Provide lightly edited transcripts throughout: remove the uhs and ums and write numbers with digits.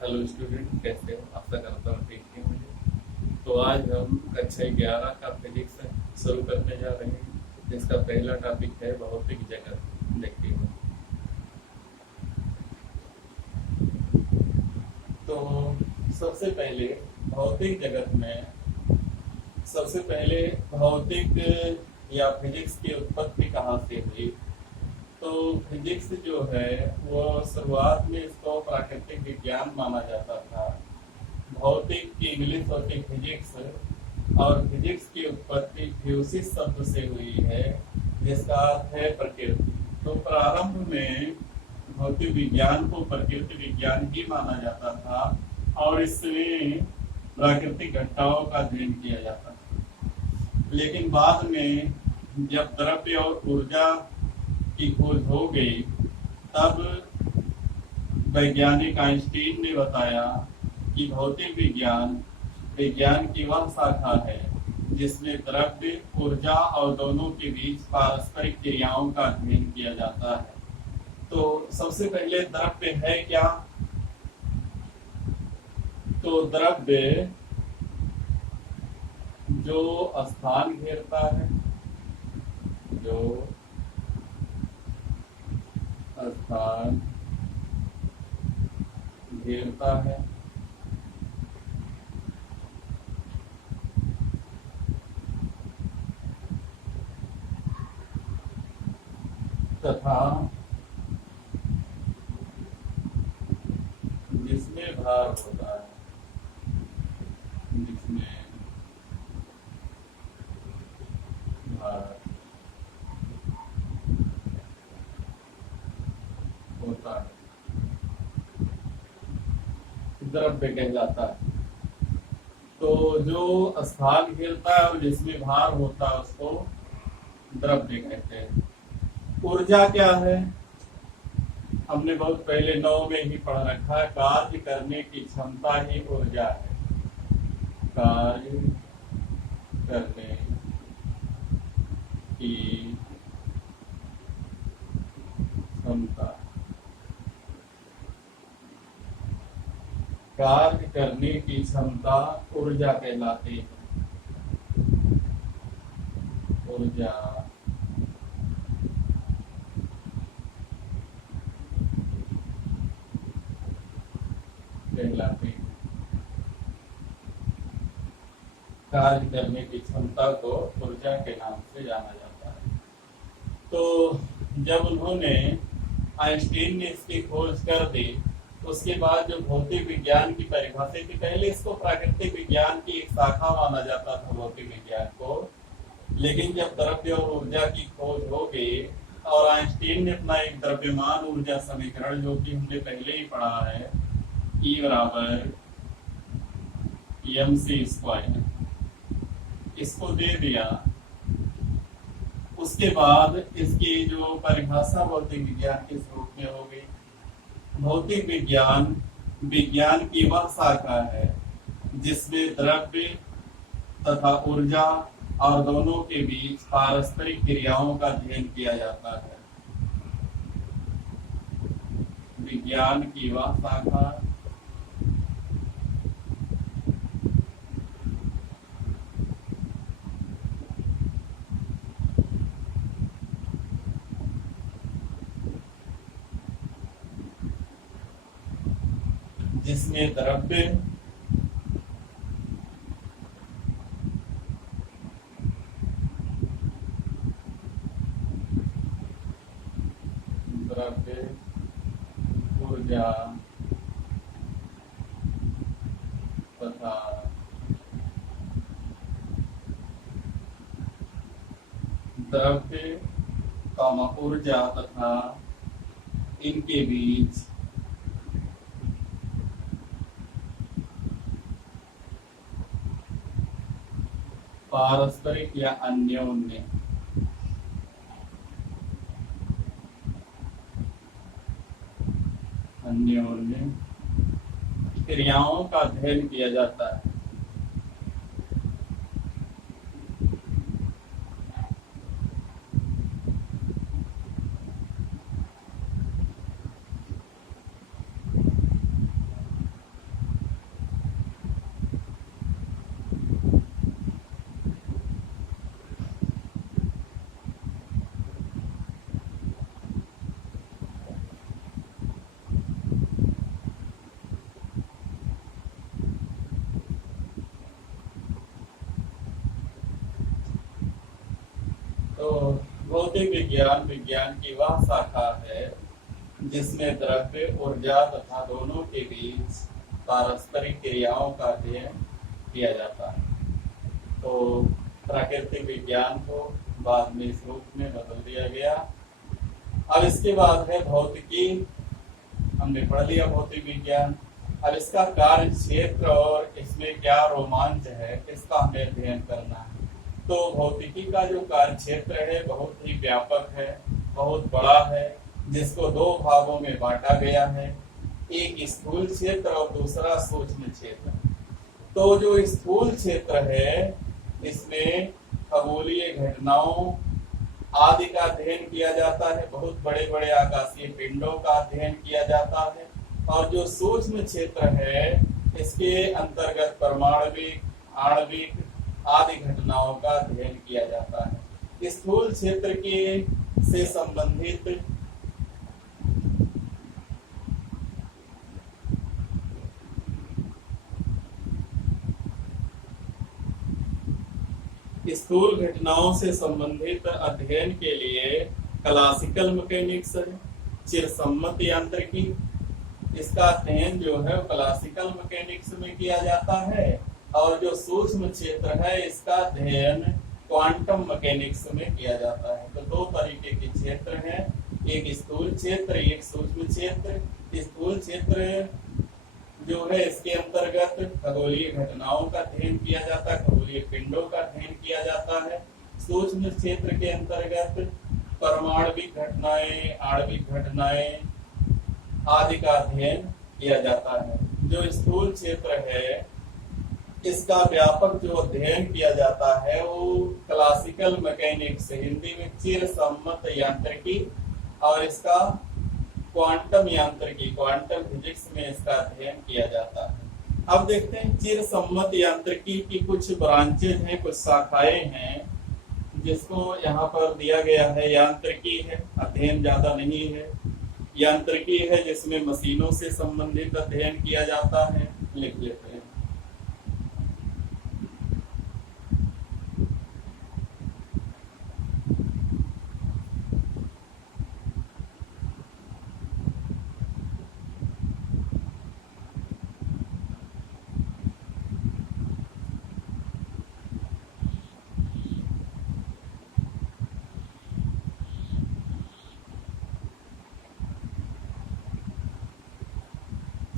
Hello student, कैसे हो? आशा करता हूँ ठीक ही होंगे। तो आज हम कक्षा 11 का फिजिक्स शुरू करने जा रहे हैं, जिसका पहला टॉपिक है भौतिक जगत। देखते हैं। तो सबसे पहले भौतिक जगत में सबसे पहले भौतिक या फिजिक्स की उत्पत्ति कहाँ से हुई? तो फिजिक्स जो है वो शुरुआत में इसको प्राकृतिक विज्ञान माना जाता था। भौतिक की इंग्लिश होती फिजिक्स, और फिजिक्स की उत्पत्ति फ्यूसिस शब्द से हुई है, जिसका अर्थ है प्रकृति। तो प्रारंभ में भौतिक विज्ञान को प्रकृति विज्ञान ही माना जाता था, और इसमें प्राकृतिक घटनाओं का अध्ययन किया जाता था। लेकिन बाद में जब द्रव्य और ऊर्जा की खोज हो गई, तब वैज्ञानिक आइंस्टीन ने बताया कि भौतिक विज्ञान विज्ञान की वह शाखा है जिसमें द्रव्य, ऊर्जा और दोनों के बीच पारस्परिक क्रियाओं का अध्ययन किया जाता है। तो सबसे पहले द्रव्य है क्या? तो द्रव्य जो स्थान घेरता है, जो स्थान घेरता है, तथा जिसमें भार होता है, जिसमें भार होता है, द्रव्य कहलाता है। तो जो स्थान घेरता है और जिसमें भार होता है उसको द्रव्य कहते हैं। ऊर्जा क्या है? हमने बहुत पहले 9 में ही पढ़ रखा है, कार्य करने की क्षमता ही ऊर्जा है। कार्य करने की क्षमता, कार्य करने की क्षमता ऊर्जा कहलाती है। ऊर्जा कहलाती है। कार्य करने की क्षमता को ऊर्जा के नाम से जाना जाता है। तो जब उन्होंने आइंस्टीन ने इसकी खोज कर दी, उसके बाद जो भौतिक विज्ञान की परिभाषा थी, पहले इसको प्राकृतिक विज्ञान की एक शाखा माना जाता था भौतिक विज्ञान को। लेकिन जब द्रव्य और ऊर्जा की खोज हो गई और आइंस्टीन ने अपना एक द्रव्यमान ऊर्जा समीकरण, जो कि हमने पहले ही पढ़ा है, E बराबर mc², इसको दे दिया, उसके बाद इसकी जो परिभाषा भौतिक विज्ञान के स्वरूप में हो गई। भौतिक विज्ञान विज्ञान की वह शाखा है जिसमें द्रव्य तथा ऊर्जा और दोनों के बीच पारस्परिक क्रियाओं का अध्ययन किया जाता है। विज्ञान की वह शाखा जिसमें द्रव्य द्रव्य ऊर्जा तथा द्रव्य ऊर्जा तथा इनके बीच पारस्परिक या अन्योन्य अन्योन्य क्रियाओं का अध्ययन किया जाता है। भौतिक विज्ञान विज्ञान की वह शाखा है जिसमें द्रव्य, ऊर्जा तथा दोनों के बीच पारस्परिक क्रियाओं का अध्ययन किया जाता है। तो प्राकृतिक विज्ञान को बाद में इस रूप में बदल दिया गया। अब इसके बाद है भौतिकी। हमने पढ़ लिया भौतिक विज्ञान। अब इसका कार्य क्षेत्र और इसमें क्या रोमांच है, इसका हमें अध्ययन करना है। तो भौतिकी का जो कार्य क्षेत्र है बहुत ही व्यापक है, बहुत बड़ा है, जिसको दो भागों में बांटा गया है, एक स्थूल क्षेत्र और दूसरा सूक्ष्म क्षेत्र। तो जो स्थूल क्षेत्र है इसमें खगोलीय घटनाओं आदि का अध्ययन किया जाता है, बहुत बड़े बड़े आकाशीय पिंडों का अध्ययन किया जाता है। और जो सूक्ष्म क्षेत्र है इसके अंतर्गत परमाणविक, आणविक आदि घटनाओं का अध्ययन किया जाता है। स्थूल क्षेत्र के से संबंधित स्थूल घटनाओं से संबंधित अध्ययन के लिए क्लासिकल मैकेनिक्स है, चिरसम्मत यांत्रिकी। इसका अध्ययन जो है क्लासिकल मैकेनिक्स में किया जाता है। और जो सूक्ष्म क्षेत्र है इसका अध्ययन क्वांटम मैकेनिक्स में किया जाता है। तो दो तरीके के क्षेत्र हैं, एक स्थूल क्षेत्र, एक सूक्ष्म क्षेत्र। स्थूल क्षेत्र जो है इसके अंतर्गत खगोलीय घटनाओं का अध्ययन किया जाता है, खगोलीय पिंडों का अध्ययन किया जाता है। सूक्ष्म क्षेत्र के अंतर्गत परमाणविक घटनाएं, आणविक घटनाएं आदि का अध्ययन किया जाता है। जो स्थूल क्षेत्र है इसका व्यापक जो अध्ययन किया जाता है वो क्लासिकल मैकेनिक्स, हिंदी में चिरसम्मत यांत्रिकी, और इसका क्वांटम यांत्रिकी, क्वांटम फिजिक्स में इसका अध्ययन किया जाता है। अब देखते हैं चिरसम्मत यांत्रिकी की कुछ ब्रांचेज हैं, कुछ शाखाएं हैं, जिसको यहाँ पर दिया गया है। यांत्रिकी है, अध्ययन ज्यादा नहीं है। यांत्रिकी है जिसमें मशीनों से संबंधित अध्ययन किया जाता है, लिख लेते हैं।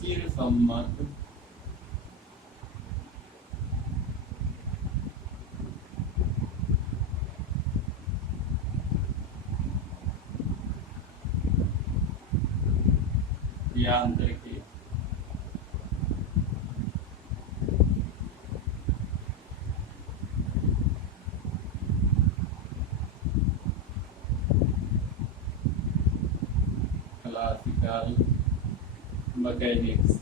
चिरसम्मत यांत्रिकी। Classical mechanics.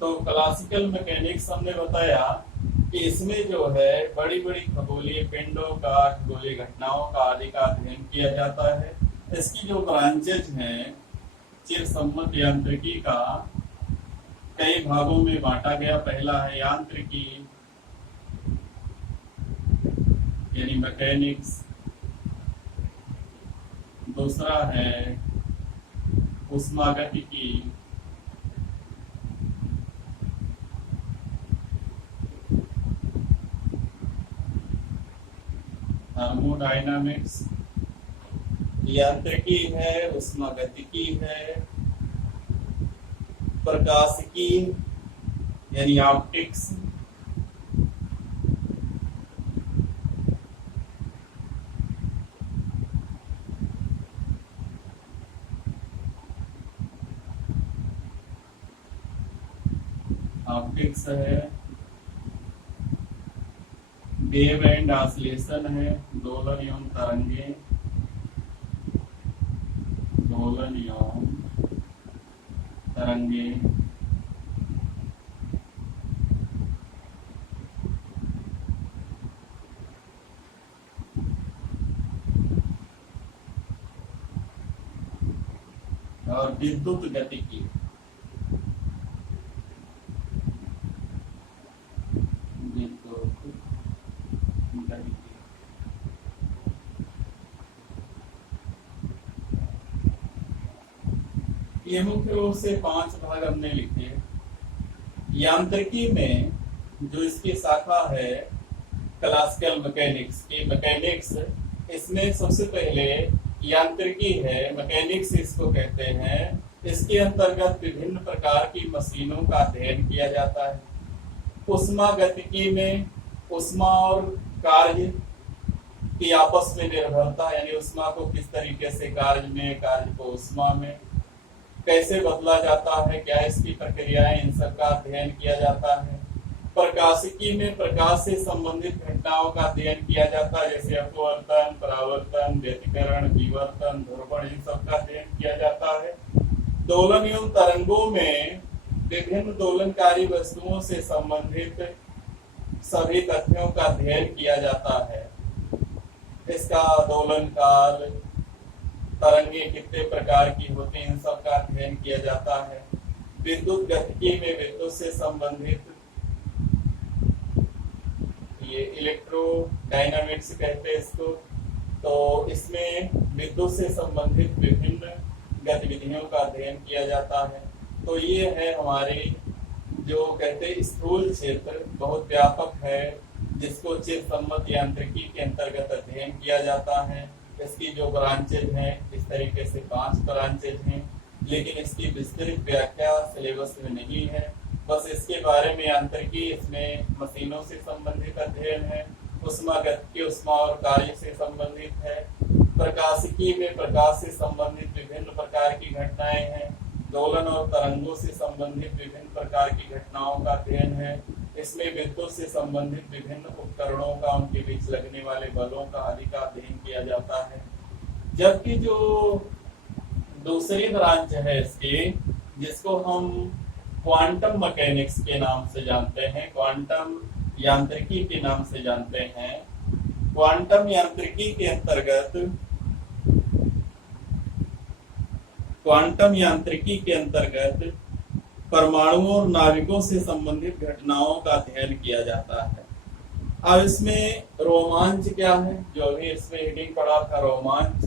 तो क्लासिकल मैकेनिक्स हमने बताया कि इसमें जो है बड़ी बड़ी खगोलीय पिंडों का, खगोलीय घटनाओं का आदि का अध्ययन किया जाता है। इसकी जो ब्रांचेज हैं चिरसम्मत यांत्रिकी का कई भागों में बांटा गया। पहला है यांत्रिकी यानी मैकेनिक्स, दूसरा है ऊष्मागतिकी, थर्मोडायनामिक्स, यांत्रिकी है, ऊष्मागतिकी है, प्रकाशिकी यानी ऑप्टिक्स, ऑप्टिक्स है, वेव एंड ऑसिलेशन है, दोलन एवं तरंगे, दोलन एवं तरंगे, विद्युत गतिकी। विद्युत गतिकी ये मुख्य रूप से 5 भाग हमने लिखे। यांत्रिकी में जो इसकी शाखा है क्लासिकल मैकेनिक्स की, मैकेनिक्स, इसमें सबसे पहले यांत्रिकी है, मैकेनिक्स इसको कहते हैं। इसके अंतर्गत विभिन्न प्रकार की मशीनों का अध्ययन किया जाता है। उष्मा गतिकी में उष्मा और कार्य की आपस में निर्भरता, यानी उष्मा को किस तरीके से कार्य में, कार्य को उष्मा में कैसे बदला जाता है, क्या इसकी प्रक्रियाएं, इन सब का अध्ययन किया जाता है। प्रकाशिकी में प्रकाश से संबंधित घटनाओं का अध्ययन किया जाता है, जैसे अपवर्तन, परावर्तन, व्यतिकरण, विवर्तन, ध्रुवण, इन सब का अध्ययन किया जाता है। दोलन एवं तरंगों में विभिन्न दोलनकारी वस्तुओं से संबंधित सभी तथ्यों का अध्ययन किया जाता है। इसका दोलन काल, तरंगे कितने प्रकार की होती हैं, इन सब का अध्ययन किया जाता है। विद्युत गतिकी में विद्युत से संबंधित, ये इलेक्ट्रोडायनामिक्स कहते हैं इसको, तो इसमें विद्युत से संबंधित विभिन्न गतिविधियों का अध्ययन किया जाता है। तो ये है हमारे जो कहते हैं स्थूल क्षेत्र, बहुत व्यापक है, जिसको चिर सम्मत यांत्रिकी के अंतर्गत अध्ययन किया जाता है। इसकी जो ब्रांचेज हैं, इस तरीके से 5 ब्रांचेज हैं, लेकिन इसकी विस्तृत व्याख्या सिलेबस में नहीं है। बस इसके बारे में यांत्रिकी, इसमें मशीनों से संबंधित अध्ययन है। उष्मा गतिकी उष्मा और कार्य से संबंधित है। प्रकाशिकी में प्रकाश से संबंधित विभिन्न प्रकार की घटनाएं हैं। दोलन और तरंगों से संबंधित विभिन्न प्रकार की घटनाओं का अध्ययन है। इसमें विद्युत से संबंधित विभिन्न उपकरणों का, उनके बीच लगने वाले बलों का आदि का अध्ययन किया जाता है। जबकि जो दूसरी ब्रांच है इसकी, जिसको हम क्वांटम मैकेनिक्स के नाम से जानते हैं, क्वांटम यांत्रिकी के नाम से जानते हैं। क्वांटम यांत्रिकी के अंतर्गत, क्वांटम यांत्रिकी के अंतर्गत परमाणुओं और नाभिकों से संबंधित घटनाओं का अध्ययन किया जाता है। अब इसमें रोमांच क्या है, जो अभी इसमें हेडिंग पड़ा था रोमांच,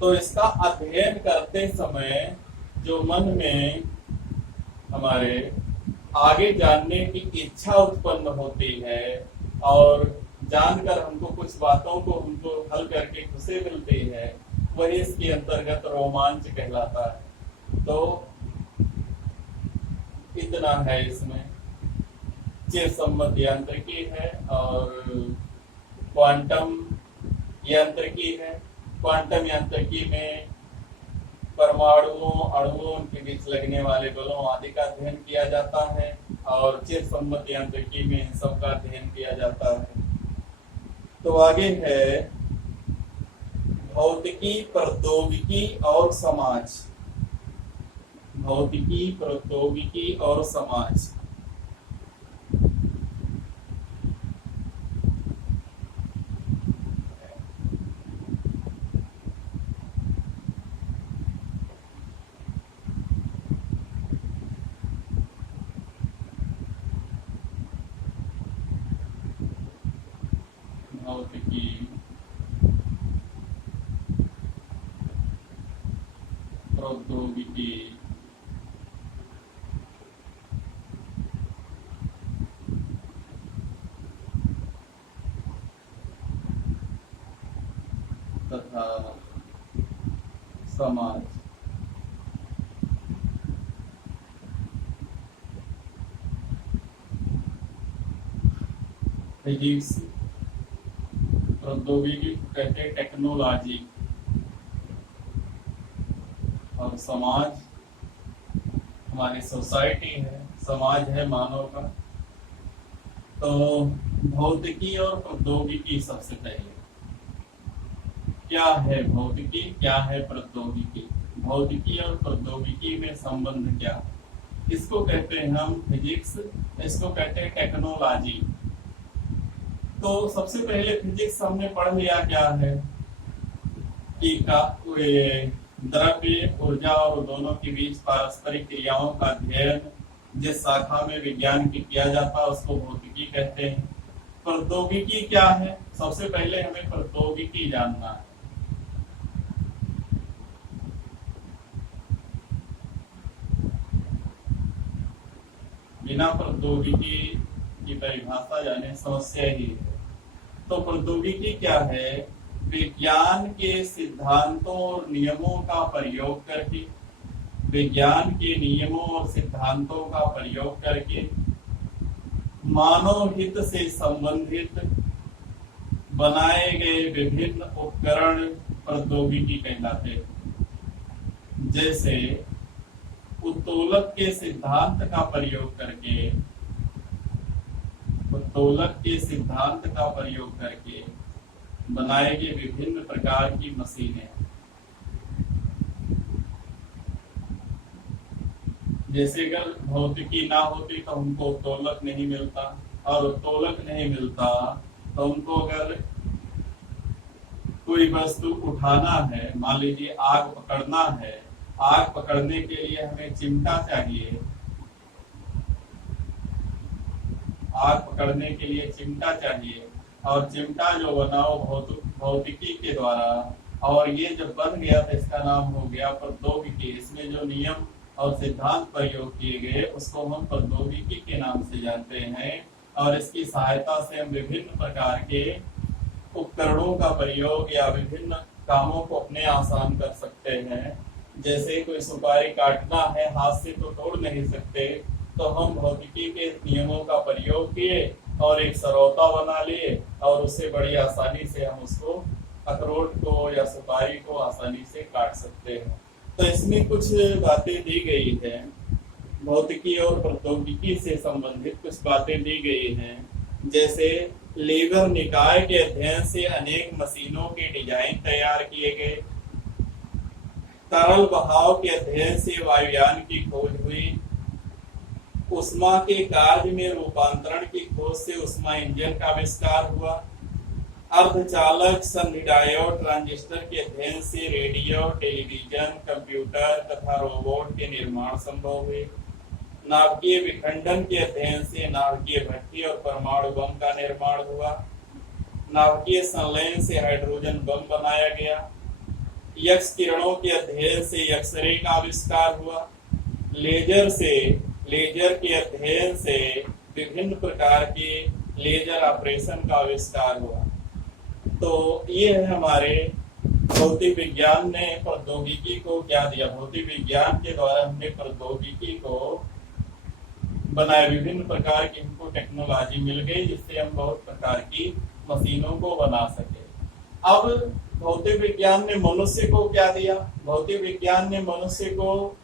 तो इसका अध्ययन करते समय जो मन में हमारे आगे जानने की इच्छा उत्पन्न होती है और जानकर हमको कुछ बातों को हमको हल करके खुशी मिलती है, वही इसके अंतर्गत रोमांच कहलाता है। तो इतना है इसमें। चिर सम्मत यांत्रिकी है और क्वांटम यांत्रिकी है। क्वांटम यांत्रिकी में परमाणुओं, अणुओं, उनके बीच लगने वाले बलों आदि का अध्ययन किया जाता है, और चिर सम्मत यांत्रिकी में इन सब का अध्ययन किया जाता है। तो आगे है भौतिकी, प्रौद्योगिकी और समाज। भौतिकी, प्रौद्योगिकी और समाज। भौतिकी, प्रौद्योगिकी तथा समाज। फिजिक्स, प्रौद्योगिकी कहते हैं टेक्नोलॉजी, और समाज हमारी सोसाइटी है, समाज है मानव का। तो भौतिकी और प्रौद्योगिकी सबसे पहले, क्या है भौतिकी, क्या है प्रौद्योगिकी? भौतिकी और प्रौद्योगिकी में संबंध क्या? इसको कहते हैं हम फिजिक्स, इसको कहते हैं टेक्नोलॉजी। तो सबसे पहले फिजिक्स हमने पढ़ लिया क्या है कि द्रव्य, ऊर्जा और दोनों के बीच पारस्परिक क्रियाओं का अध्ययन जिस शाखा में विज्ञान की किया जाता है उसको भौतिकी कहते हैं। प्रौद्योगिकी क्या है? सबसे पहले हमें प्रौद्योगिकी जानना है। बिना प्रौद्योगिकी की परिभाषा जाने समस्या ही है। तो प्रौद्योगिकी क्या है? विज्ञान के सिद्धांतों और नियमों का प्रयोग करके, विज्ञान के नियमों और सिद्धांतों का प्रयोग करके मानव हित से संबंधित बनाए गए विभिन्न उपकरण प्रौद्योगिकी कहलाते हैं। जैसे उत्तोलक के सिद्धांत का प्रयोग करके, उत्तोलक के सिद्धांत का प्रयोग करके बनाए गए विभिन्न प्रकार की मशीनें। जैसे अगर भौतिकी ना होती तो हमको उत्तोलक नहीं मिलता, और उत्तोलक नहीं मिलता तो हमको अगर कोई वस्तु उठाना है, मान लीजिए आग पकड़ना है, आग पकड़ने के लिए हमें चिमटा चाहिए, आग पकड़ने के लिए चिमटा चाहिए, और चिमटा जो बना वो भौतिकी के द्वारा, और ये जब बन गया तो इसका नाम हो गया प्रौद्योगिकी। इसमें जो नियम और सिद्धांत प्रयोग किए गए उसको हम प्रौद्योगिकी के नाम से जानते हैं, और इसकी सहायता से हम विभिन्न प्रकार के उपकरणों का प्रयोग या विभिन्न कामों को अपने आसान कर सकते हैं। जैसे कोई सुपारी काटना है, हाथ से तो तोड़ नहीं सकते, तो हम भौतिकी के नियमों का प्रयोग किए और एक सरौता बना लिए, और उससे बड़ी आसानी से हम उसको, अखरोट को या सुपारी को आसानी से काट सकते हैं। तो इसमें कुछ बातें दी गई है, भौतिकी और प्रौद्योगिकी से संबंधित कुछ बातें दी गई हैं। जैसे लीवर निकाय के अध्ययन से अनेक मशीनों के डिजाइन तैयार किए गए, तरल बहाव के अध्ययन से वायुयान की खोज हुई, उष्मा के कार्य में रूपांतरण की खोज से उष्मा इंजन का आविष्कार हुआ, अर्धचालक संधि डायोड ट्रांजिस्टर के अध्ययन से रेडियो, टेलीविजन, कंप्यूटर तथा रोबोट के निर्माण संभव हुए, नाभिकीय विखंडन के अध्ययन से नाभिकीय भट्ठी और परमाणु बम का निर्माण हुआ, नाभिकीय संलयन से हाइड्रोजन बम बनाया गया, यक्स किरणों के अध्ययन से एक्सरे का आविष्कार हुआ, लेजर के अध्ययन से विभिन्न प्रकार के लेजर ऑपरेशन का आविष्कार हुआ। तो ये है हमारे भौतिक विज्ञान ने प्रौद्योगिकी को क्या दिया। भौतिक विज्ञान के द्वारा हमने प्रौद्योगिकी को बनाए, विभिन्न प्रकार की हमको टेक्नोलॉजी मिल गई जिससे हम बहुत प्रकार की मशीनों को बना सके। अब भौतिक विज्ञान ने मनुष्य को क्या दिया? भौतिक विज्ञान ने मनुष्य को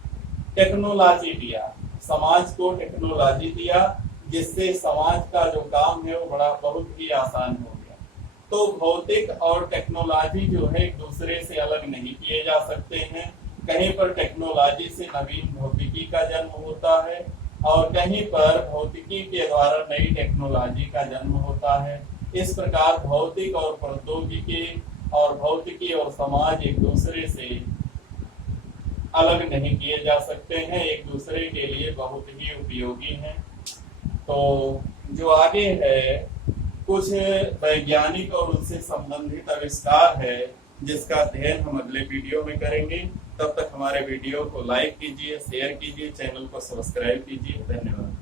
टेक्नोलॉजी दिया, समाज को टेक्नोलॉजी दिया, जिससे समाज का जो काम है वो बड़ा बहुत ही आसान हो गया। तो भौतिक और टेक्नोलॉजी जो है एक दूसरे से अलग नहीं किए जा सकते हैं। कहीं पर टेक्नोलॉजी से नवीन भौतिकी का जन्म होता है, और कहीं पर भौतिकी के द्वारा नई टेक्नोलॉजी का जन्म होता है। इस प्रकार भौतिक और प्रौद्योगिकी और भौतिकी और समाज एक दूसरे से अलग नहीं किए जा सकते हैं, एक दूसरे के लिए बहुत ही उपयोगी हैं। तो जो आगे है कुछ वैज्ञानिक और उनसे संबंधित आविष्कार है जिसका अध्ययन हम अगले वीडियो में करेंगे। तब तक हमारे वीडियो को लाइक कीजिए, शेयर कीजिए, चैनल को सब्सक्राइब कीजिए। धन्यवाद।